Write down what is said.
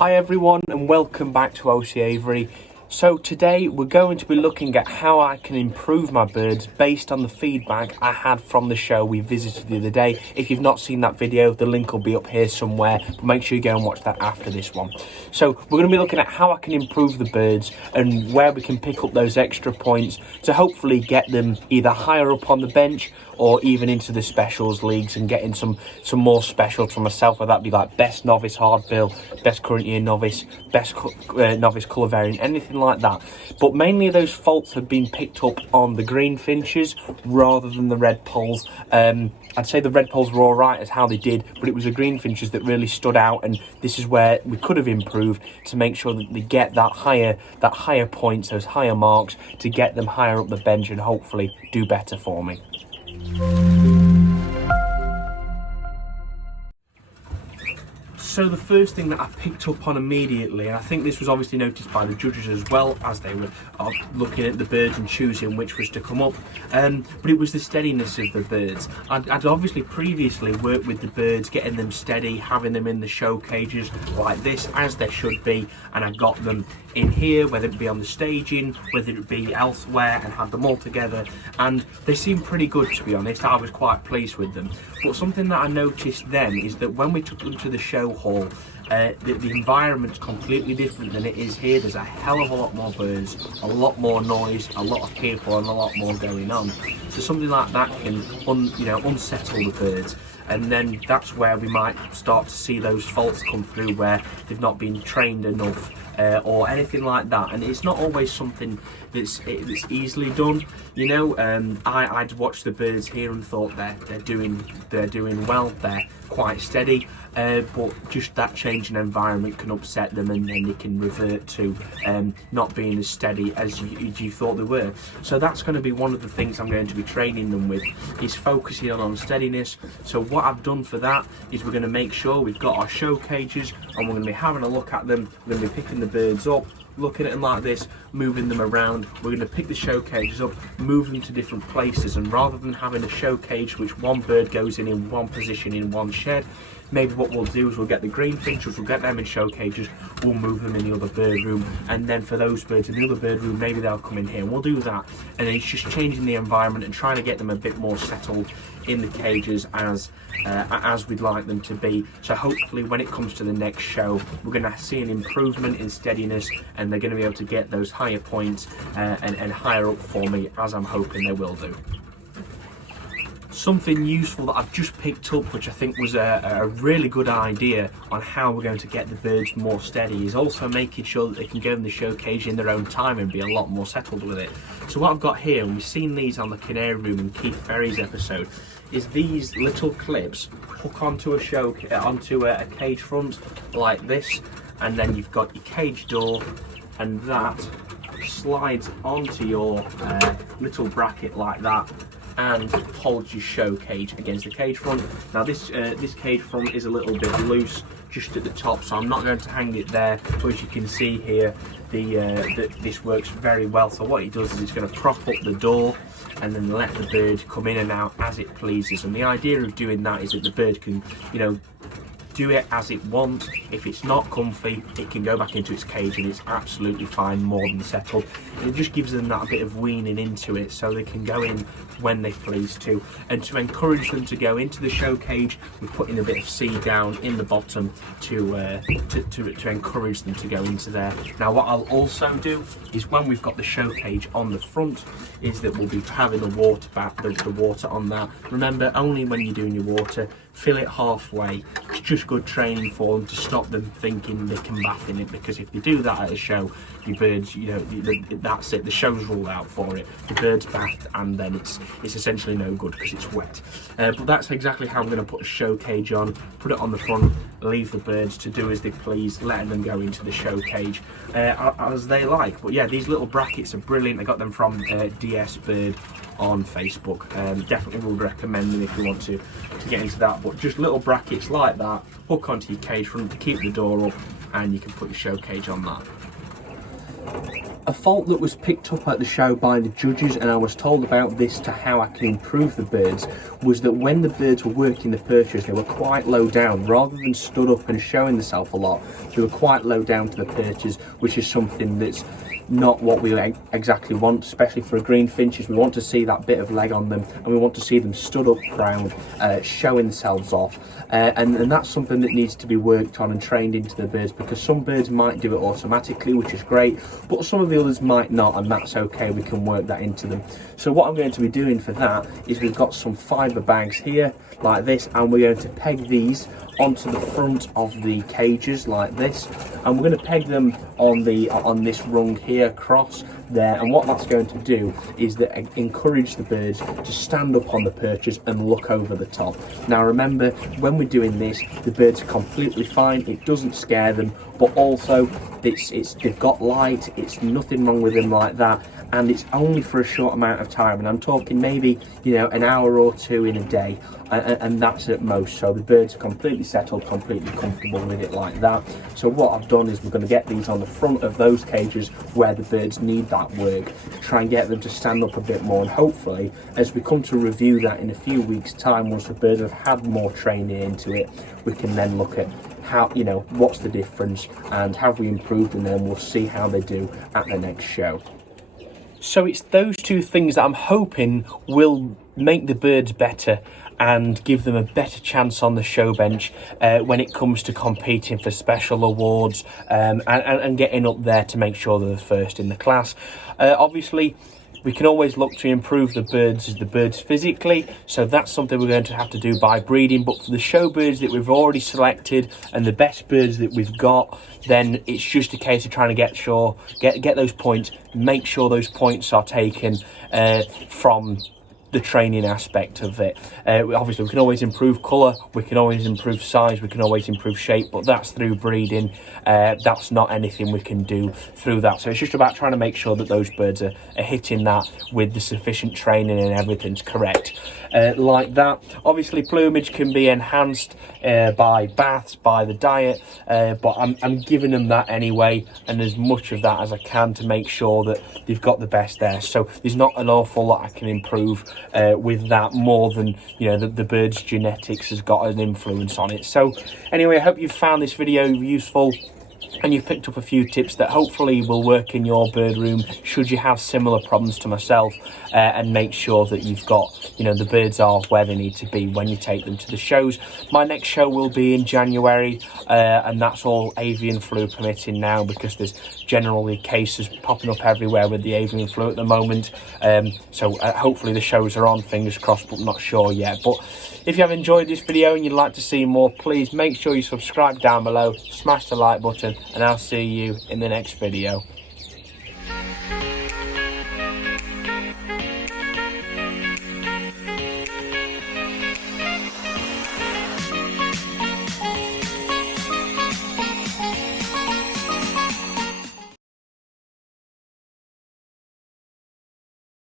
Hi everyone and welcome back to OC Avery. So today we're going to be looking at how I can improve my birds based on the feedback I had from the show we visited the other day. If you've not seen that video, the link will be up here somewhere, but make sure you go and watch that after this one. So we're going to be looking at how I can improve the birds and where we can pick up those extra points to hopefully get them either higher up on the bench or even into the specials leagues and getting some more specials for myself, whether that be like best novice hardbill, best current year novice, best novice colour variant, anything like that. But mainly those faults have been picked up on the Greenfinches rather than the red polls. I'd say the red polls were all right as how they did, but it was the Greenfinches that really stood out, and this is where we could have improved to make sure that they get that higher points, those higher marks, to get them higher up the bench and hopefully do better for me. So the first thing that I picked up on immediately, and I think this was obviously noticed by the judges as well as they were looking at the birds and choosing which was to come up, but it was the steadiness of the birds. I'd obviously previously worked with the birds, getting them steady, having them in the show cages like this, as they should be, and I got them in here, whether it be on the staging, whether it be elsewhere, and had them all together, and they seemed pretty good, to be honest. I was quite pleased with them. But something that I noticed then is that when we took them to the show hall, the environment's completely different than it is here. There's a hell of a lot more birds, a lot more noise, a lot of people, and a lot more going on. So something like that can unsettle the birds, and then that's where we might start to see those faults come through where they've not been trained enough, or anything like that. And it's not always something that's easily done. I'd watched the birds here and thought they're doing well, they're quite steady, but just that change in environment can upset them, and then they can revert to not being as steady as you thought they were. So that's going to be one of the things I'm going to be training them with, is focusing on steadiness. So what I've done for that is we're going to make sure we've got our show cages, and we're going to be having a look at them. We're going to be picking the birds up, looking at them like this, moving them around. We're going to pick the show cages up, move them to different places, and rather than having a show cage which one bird goes in one position in one shed, maybe what we'll do is we'll get the Greenfinches, we'll get them in show cages, we'll move them in the other bird room, and then for those birds in the other bird room, maybe they'll come in here, and we'll do that. And then it's just changing the environment and trying to get them a bit more settled in the cages as we'd like them to be. So hopefully when it comes to the next show, we're going to see an improvement in steadiness, and they're going to be able to get those higher points and higher up for me, as I'm hoping they will do. Something useful that I've just picked up, which I think was a really good idea on how we're going to get the birds more steady, is also making sure that they can go in the show cage in their own time and be a lot more settled with it. So what I've got here, and we've seen these on the Canary Room in Keith Ferry's episode, is these little clips hook onto a cage front like this, and then you've got your cage door, and that slides onto your little bracket like that, and holds your show cage against the cage front. Now this cage front is a little bit loose just at the top, so I'm not going to hang it there, but as you can see here, this works very well. So what it does is it's going to prop up the door and then let the bird come in and out as it pleases. And the idea of doing that is that the bird can, do it as it wants. If it's not comfy, it can go back into its cage and it's absolutely fine, more than settled. And it just gives them that bit of weaning into it, so they can go in when they please to. And to encourage them to go into the show cage, we're putting a bit of seed down in the bottom to encourage them to go into there. Now what I'll also do is, when we've got the show cage on the front, is that we'll be having the water the water on that. Remember, only when you're doing your water, fill it halfway. It's just good training for them to stop them thinking they can bath in it, because if they do that at a show, your birds, that's it, the show's ruled out for it. The bird's bathed and then it's essentially no good because it's wet. But that's exactly how I'm going to put a show cage on, put it on the front, leave the birds to do as they please, letting them go into the show cage as they like. But yeah, these little brackets are brilliant. I got them from DS Bird on Facebook. Definitely would recommend them if you want to get into that. But just little brackets like that, hook onto your cage front to keep the door up, and you can put your show cage on that. A fault that was picked up at the show by the judges, and I was told about this to how I can improve the birds, was that when the birds were working the perches, they were quite low down. Rather than stood up and showing themselves a lot, they were quite low down to the perches, which is something that's not what we exactly want, especially for a greenfinches. We want to see that bit of leg on them, and we want to see them stood up proud, showing themselves off, and that's something that needs to be worked on and trained into the birds, because some birds might do it automatically, which is great, but some of the others might not, and that's okay. We can work that into them. So what I'm going to be doing for that is we've got some fibre bags here like this, and we're going to peg these onto the front of the cages like this, and we're going to peg them on this rung here across there. And what that's going to do is that encourage the birds to stand up on the perches and look over the top. Now remember, when we're doing this, the birds are completely fine, it doesn't scare them, but also they've got light, it's nothing wrong with them like that, and it's only for a short amount of time, and I'm talking maybe, you know, an hour or two in a day, and that's at most. So the birds are completely settled, completely comfortable with it like that. So what I've done is we're going to get these on the front of those cages where the birds need that work, to try and get them to stand up a bit more, and hopefully as we come to review that in a few weeks time, once the birds have had more training into it, we can then look at how, you know, what's the difference and have we improved, and then we'll see how they do at the next show. So it's those two things that I'm hoping will make the birds better and give them a better chance on the show bench when it comes to competing for special awards, and getting up there to make sure they're the first in the class. Obviously, we can always look to improve the birds physically, so that's something we're going to have to do by breeding. But for the show birds that we've already selected and the best birds that we've got, then it's just a case of trying to get those points, make sure those points are taken from the training aspect of it. Obviously we can always improve colour, we can always improve size, we can always improve shape, but that's through breeding. That's not anything we can do through that. So it's just about trying to make sure that those birds are hitting that with the sufficient training and everything's correct. Like that. Obviously plumage can be enhanced by baths, by the diet, but I'm giving them that anyway, and as much of that as I can to make sure that they've got the best there. So there's not an awful lot I can improve with that, more than, you know, the bird's genetics has got an influence on it. So anyway, I hope you've found this video useful and you've picked up a few tips that hopefully will work in your bird room should you have similar problems to myself, and make sure that you've got, you know, the birds are where they need to be when you take them to the shows. My next show will be in January, and that's all avian flu permitting now, because there's generally cases popping up everywhere with the avian flu at the moment. So hopefully the shows are on, fingers crossed, but not sure yet. But if you have enjoyed this video and you'd like to see more, please make sure you subscribe down below, smash the like button, and I'll see you in the next video.